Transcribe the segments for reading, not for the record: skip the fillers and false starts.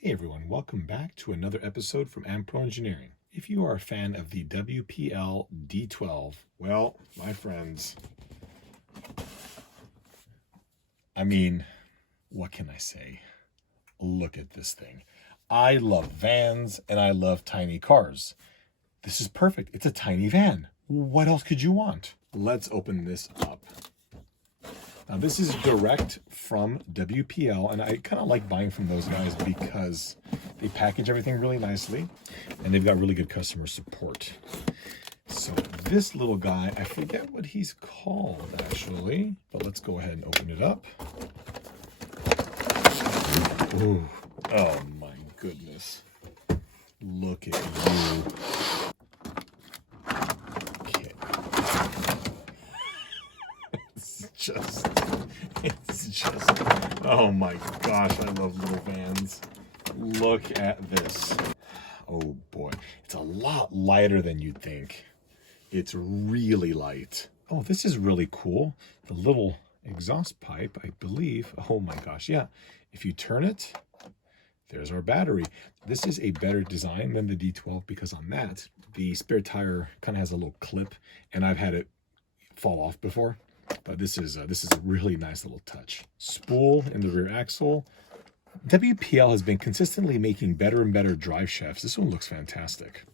Hey everyone, welcome back to another episode from Pro Engineering. If you are a fan of the WPL D12, well, my friends, what can I say? Look at this thing. I love vans and I love tiny cars. This is perfect. It's a tiny van. What else could you want? Let's open this up. Now this is direct from WPL, and I kind of like buying from those guys because they package everything really nicely and they've got really good customer support. So this little guy, I forget what he's called actually, but let's go ahead and open it up. Ooh. Oh my goodness. Look at you. Okay. It's just, oh my gosh, I love little vans. Look at this. Oh boy, it's a lot lighter than you'd think. It's really light. Oh, this is really cool. The little exhaust pipe, I believe. Oh my gosh, yeah. If you turn it, there's our battery. This is a better design than the D12 because on that, the spare tire kind of has a little clip, and I've had it fall off before. But this is a really nice little touch. Spool in the rear axle. WPL has been consistently making better and better drive shafts. This one looks fantastic.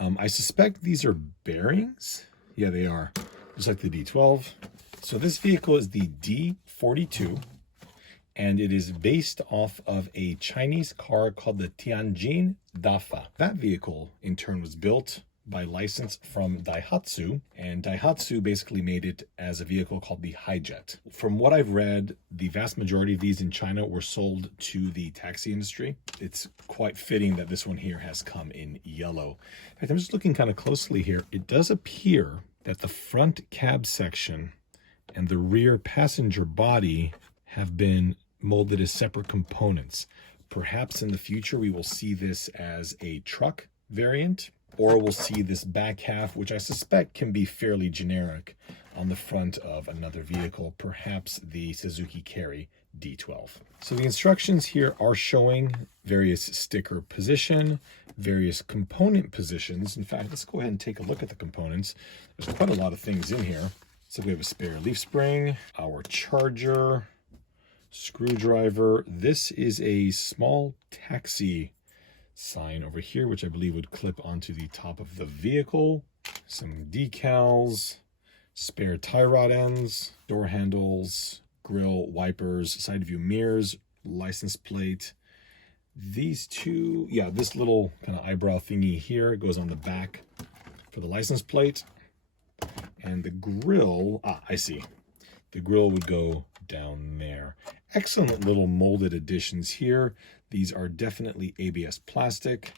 I suspect these are bearings. Yeah, they are, just like the D12. So this vehicle is the D42, and it is based off of a Chinese car called the Tianjin Dafa. That vehicle, in turn, was built by license from Daihatsu, and Daihatsu basically made it as a vehicle called the Hijet. From what I've read, the vast majority of these in China were sold to the taxi industry. It's quite fitting that this one here has come in yellow. In fact, I'm just looking kind of closely here. It does appear that the front cab section and the rear passenger body have been molded as separate components. Perhaps in the future we will see this as a truck variant, or we'll see this back half, which I suspect can be fairly generic, on the front of another vehicle, perhaps the Suzuki Carry D12. So the instructions here are showing various sticker position, various component positions. In fact, let's go ahead and take a look at the components. There's quite a lot of things in here. So we have a spare leaf spring, our charger, screwdriver. This is a small taxi sign over here, which I believe would clip onto the top of the vehicle. Some decals, spare tie rod ends, door handles, grill, wipers, side view mirrors, license plate. These two, yeah, this little kind of eyebrow thingy here goes on the back for the license plate. And the grill, I see. The grill would go down there. Excellent little molded additions here. These are definitely ABS plastic.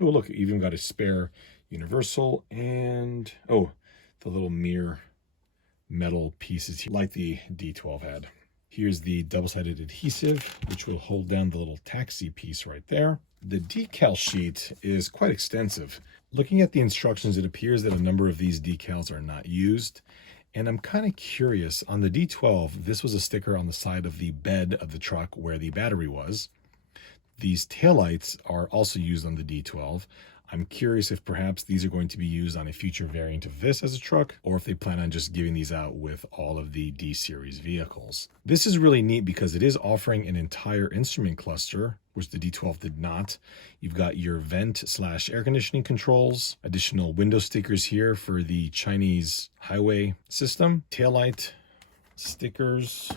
Oh, look, even got a spare universal and, oh, the little mirror metal pieces here, like the D12 had. Here's the double-sided adhesive, which will hold down the little taxi piece right there. The decal sheet is quite extensive. Looking at the instructions, it appears that a number of these decals are not used. And I'm kind of curious, on the D12, this was a sticker on the side of the bed of the truck where the battery was. These taillights are also used on the D12. I'm curious if perhaps these are going to be used on a future variant of this as a truck, or if they plan on just giving these out with all of the D-series vehicles. This is really neat because it is offering an entire instrument cluster, which the D12 did not. You've got your vent/air conditioning controls, additional window stickers here for the Chinese highway system, taillight stickers.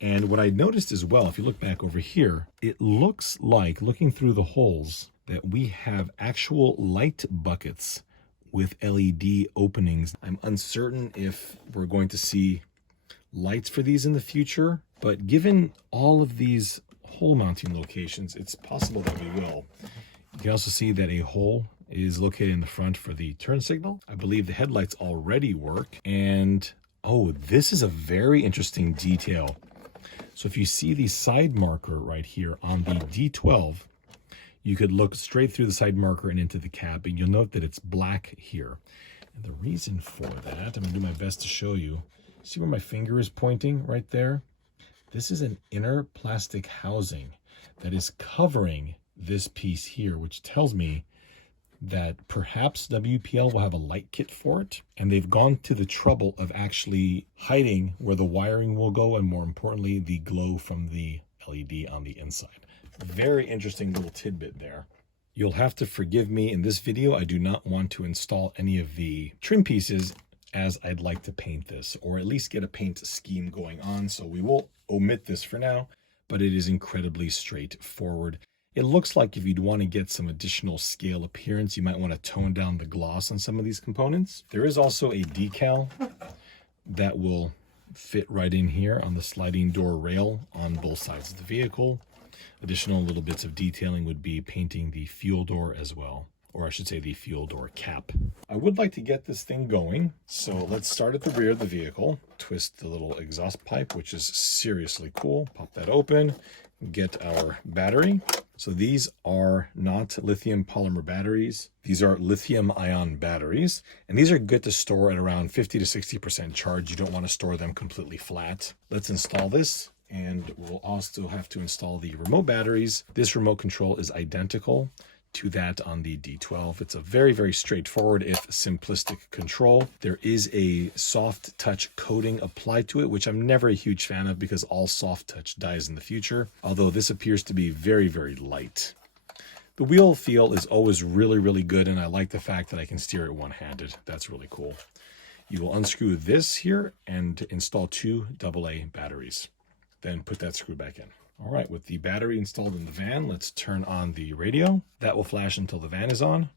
And what I noticed as well, if you look back over here, it looks like, looking through the holes, that we have actual light buckets with LED openings. I'm uncertain if we're going to see lights for these in the future, but given all of these hole mounting locations, it's possible that we will. You can also see that a hole is located in the front for the turn signal. I believe the headlights already work. And oh, this is a very interesting detail. So if you see the side marker right here on the D12, you could look straight through the side marker and into the cab, and you'll note that it's black here. And the reason for that, I'm gonna do my best to show you. See where my finger is pointing right there? This is an inner plastic housing that is covering this piece here, which tells me that perhaps WPL will have a light kit for it, and they've gone to the trouble of actually hiding where the wiring will go, and more importantly, the glow from the LED on the inside. Very interesting little tidbit there. You'll have to forgive me. In this video, I do not want to install any of the trim pieces, as I'd like to paint this, or at least get a paint scheme going on, so we will omit this for now, but it is incredibly straightforward. It looks like if you'd want to get some additional scale appearance, you might want to tone down the gloss on some of these components. There is also a decal that will fit right in here on the sliding door rail on both sides of the vehicle. Additional little bits of detailing would be painting the fuel door as well, or I should say the fuel door cap. I would like to get this thing going, so let's start at the rear of the vehicle. Twist the little exhaust pipe, which is seriously cool. Pop that open, get our battery. So these are not lithium polymer batteries. These are lithium ion batteries, and these are good to store at around 50 to 60% charge. You don't want to store them completely flat. Let's install this, and we'll also have to install the remote batteries. This remote control is identical to that on the D12. It's a very, very straightforward, if simplistic control. There is a soft touch coating applied to it, which I'm never a huge fan of because all soft touch dies in the future, although this appears to be very, very light. The wheel feel is always really, really good, and I like the fact that I can steer it one-handed. That's really cool. You will unscrew this here and install 2 AA batteries. Then put that screw back in. All right, with the battery installed in the van, let's turn on the radio. That will flash until the van is on.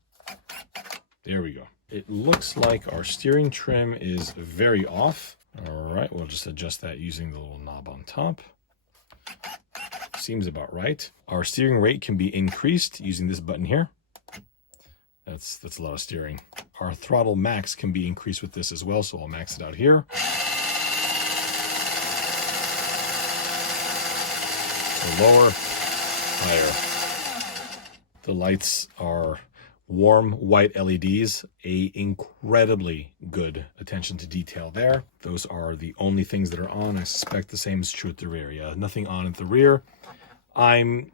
There we go. It looks like our steering trim is very off. All right, we'll just adjust that using the little knob on top. Seems about right. Our steering rate can be increased using this button here. That's a lot of steering. Our throttle max can be increased with this as well, so I'll max it out here. Lower, higher. The lights are warm white LEDs, a incredibly good attention to detail there. Those are the only things that are on. I suspect the same is true at the rear. Yeah, nothing on at the rear. I'm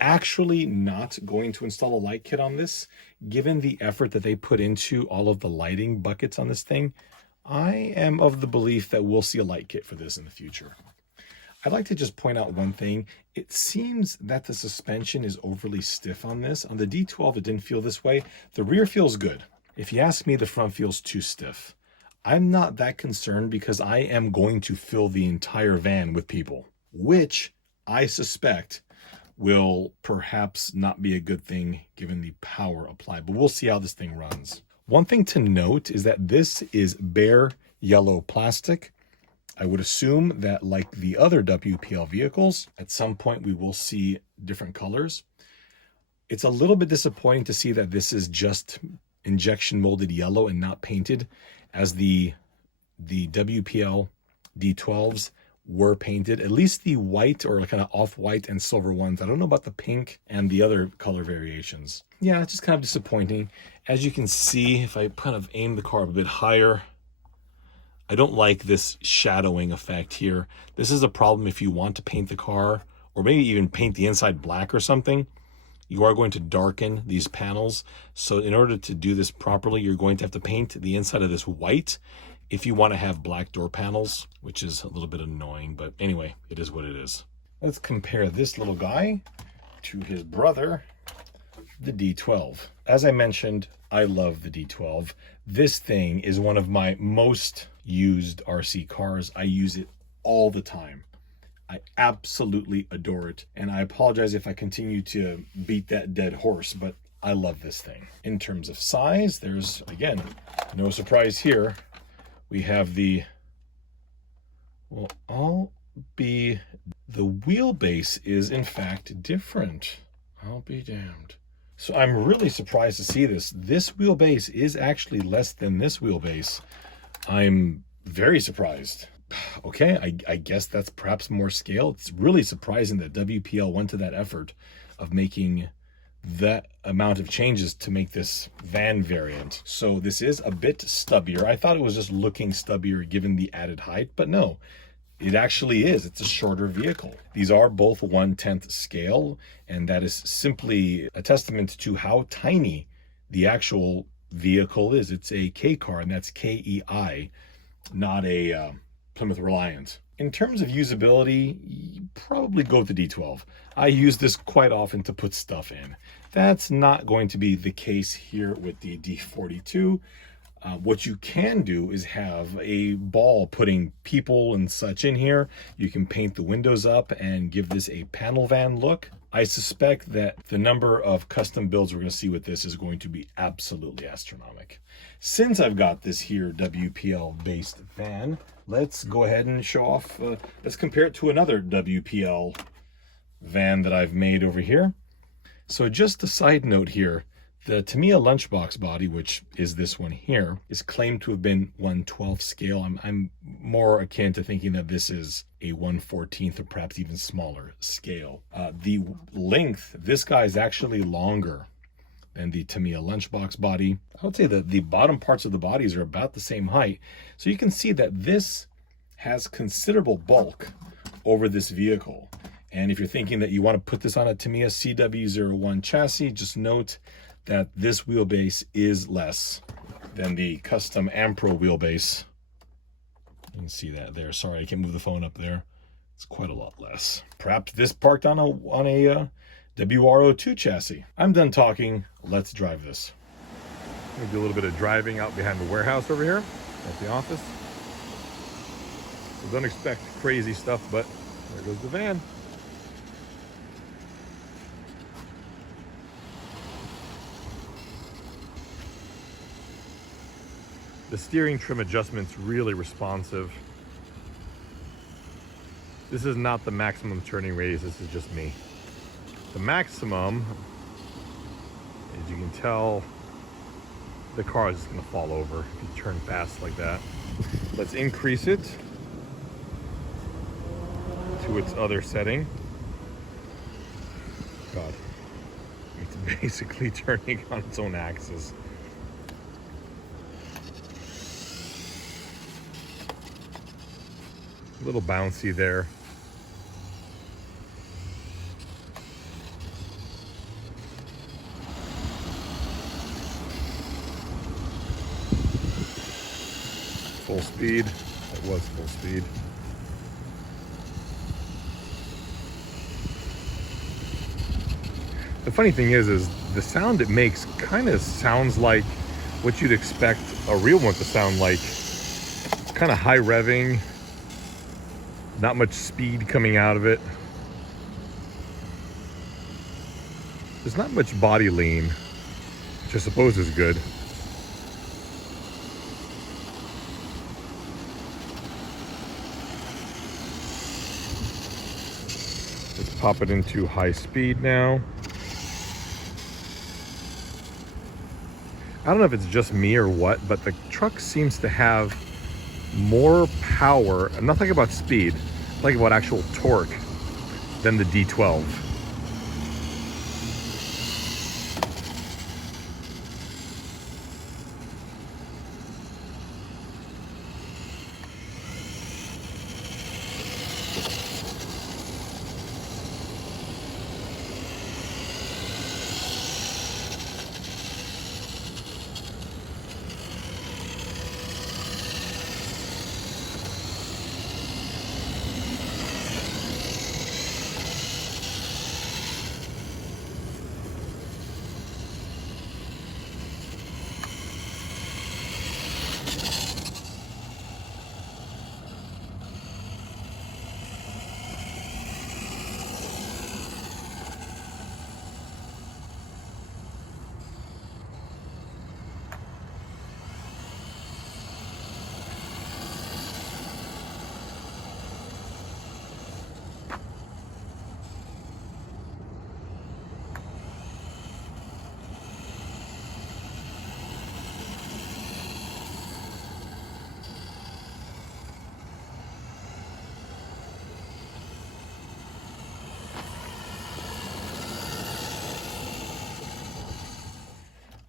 actually not going to install a light kit on this. Given the effort that they put into all of the lighting buckets on this thing, I am of the belief that we'll see a light kit for this in the future. I'd like to just point out one thing. It seems that the suspension is overly stiff on this. On the D12, it didn't feel this way. The rear feels good. If you ask me, the front feels too stiff. I'm not that concerned because I am going to fill the entire van with people, which I suspect will perhaps not be a good thing given the power applied, but we'll see how this thing runs. One thing to note is that this is bare yellow plastic. I would assume that, like the other WPL vehicles, at some point we will see different colors. It's a little bit disappointing to see that this is just injection molded yellow and not painted, as the WPL D12s were painted, at least the white or kind of off-white and silver ones. I don't know about the pink and the other color variations. Yeah, it's just kind of disappointing. As you can see, if I kind of aim the car a bit higher, I don't like this shadowing effect here. This is a problem if you want to paint the car, or maybe even paint the inside black or something. You are going to darken these panels. So in order to do this properly, you're going to have to paint the inside of this white if you want to have black door panels, which is a little bit annoying, but anyway, it is what it is. Let's compare this little guy to his brother, the D12. As I mentioned, I love the D12. This thing is one of my most used RC cars. I use it all the time. I absolutely adore it. And I apologize if I continue to beat that dead horse, but I love this thing. In terms of size, there's, again, no surprise here. We have the, well, the wheelbase is in fact different. I'll be damned. So I'm really surprised to see this. This wheelbase is actually less than this wheelbase. I'm very surprised. Okay, I guess that's perhaps more scale. It's really surprising that WPL went to that effort of making that amount of changes to make this van variant. So this is a bit stubbier. I thought it was just looking stubbier given the added height, but no. it actually is. It's a shorter vehicle. These are both 1/10 scale, and that is simply a testament to how tiny the actual vehicle is. It's a K car, and that's KEI, not a Plymouth Reliant. In terms of usability, you probably go with the D12. I use this quite often to put stuff in. That's not going to be the case here with the D42. What you can do is have a ball putting people and such in here. You can paint the windows up and give this a panel van look. I suspect that the number of custom builds we're going to see with this is going to be absolutely astronomical. Since I've got this here WPL based van, let's go ahead and show off, let's compare it to another WPL van that I've made over here. So just a side note here, the Tamiya lunchbox body, which is this one here, is claimed to have been 1/12 scale. I'm more akin to thinking that this is a 1/14 or perhaps even smaller scale. The length, this guy is actually longer than the Tamiya lunchbox body. I would say that the bottom parts of the bodies are about the same height. So you can see that this has considerable bulk over this vehicle. And if you're thinking that you want to put this on a Tamiya CW01 chassis, just note that this wheelbase is less than the custom Ampro wheelbase. You can see that there. Sorry, I can't move the phone up there. It's quite a lot less. Perhaps this parked on a WRO2 chassis. I'm done talking. Let's drive this. I'm gonna do a little bit of driving out behind the warehouse over here at the office. So don't expect crazy stuff, but there goes the van. The steering trim adjustment's really responsive. This is not the maximum turning radius, this is just me. The maximum, as you can tell, the car is just gonna fall over if you turn fast like that. Let's increase it to its other setting. God, it's basically turning on its own axis. A little bouncy there. Full speed. It was full speed. The funny thing is the sound it makes kind of sounds like what you'd expect a real one to sound like. It's kind of high revving. Not much speed coming out of it. There's not much body lean, which I suppose is good. Let's pop it into high speed now. I don't know if it's just me or what, but the truck seems to have more power. I'm not thinking about speed, I'm thinking about actual torque than the D12.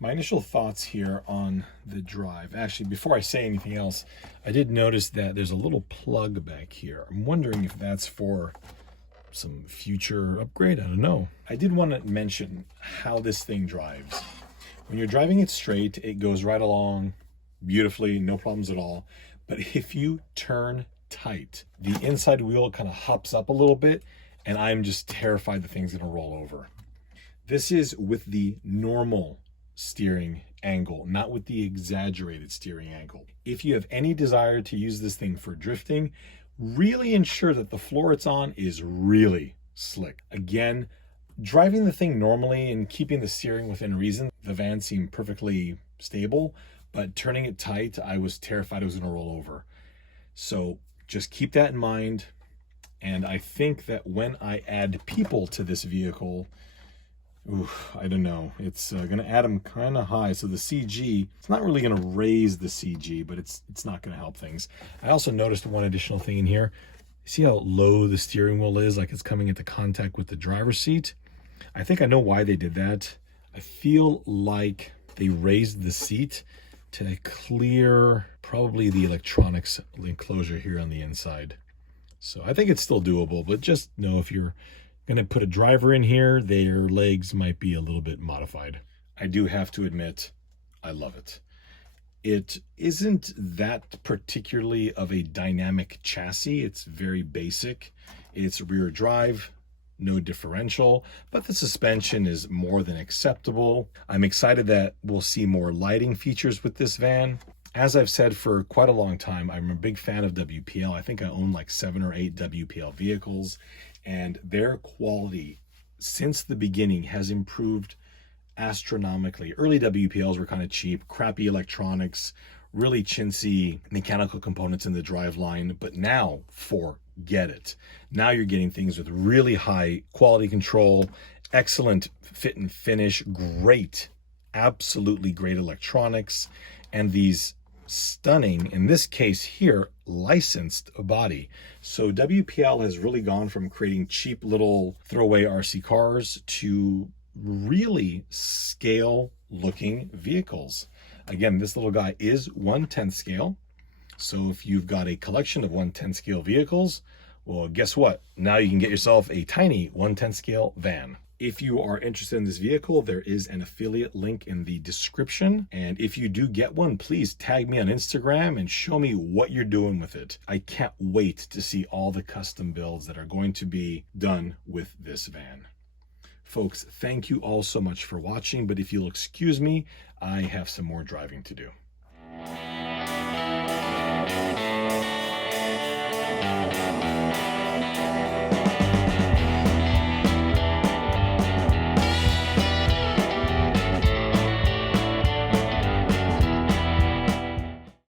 My initial thoughts here on the drive. Actually, before I say anything else, I did notice that there's a little plug back here. I'm wondering if that's for some future upgrade. I don't know. I did want to mention how this thing drives. When you're driving it straight, it goes right along beautifully, no problems at all. But if you turn tight, the inside wheel kind of hops up a little bit, and I'm just terrified the thing's gonna roll over. This is with the normal steering angle, not with the exaggerated steering angle. If you have any desire to use this thing for drifting, really ensure that the floor it's on is really slick. Again, driving the thing normally and keeping the steering within reason, the van seemed perfectly stable, but turning it tight, I was terrified it was gonna roll over. So just keep that in mind. And I think that when I add people to this vehicle, I don't know, it's gonna add them kind of high. So the CG, it's not really gonna raise the CG, but it's not gonna help things. I also noticed one additional thing in here. See how low the steering wheel is, like it's coming into contact with the driver's seat? I think I know why they did that. I feel like they raised the seat to clear probably the electronics enclosure here on the inside. So I think it's still doable, but just know if you're gonna put a driver in here, their legs might be a little bit modified. I do have to admit, I love it. It isn't that particularly of a dynamic chassis. It's very basic. It's rear drive, no differential, but the suspension is more than acceptable. I'm excited that we'll see more lighting features with this van. As I've said for quite a long time, I'm a big fan of WPL. I think I own like 7 or 8 WPL vehicles, and their quality since the beginning has improved astronomically. Early WPLs were kind of cheap, crappy electronics, really chintzy mechanical components in the driveline, but now forget it. Now you're getting things with really high quality control, excellent fit and finish, great, absolutely great electronics, and these stunning, in this case here, licensed body. So WPL has really gone from creating cheap little throwaway RC cars to really scale looking vehicles. Again, this little guy is 1/10 scale. So if you've got a collection of 1/10 scale vehicles, well, guess what? Now you can get yourself a tiny 1/10 scale van. If you are interested in this vehicle, there is an affiliate link in the description. And if you do get one, please tag me on Instagram and show me what you're doing with it. I can't wait to see all the custom builds that are going to be done with this van. Folks, thank you all so much for watching, but if you'll excuse me, I have some more driving to do.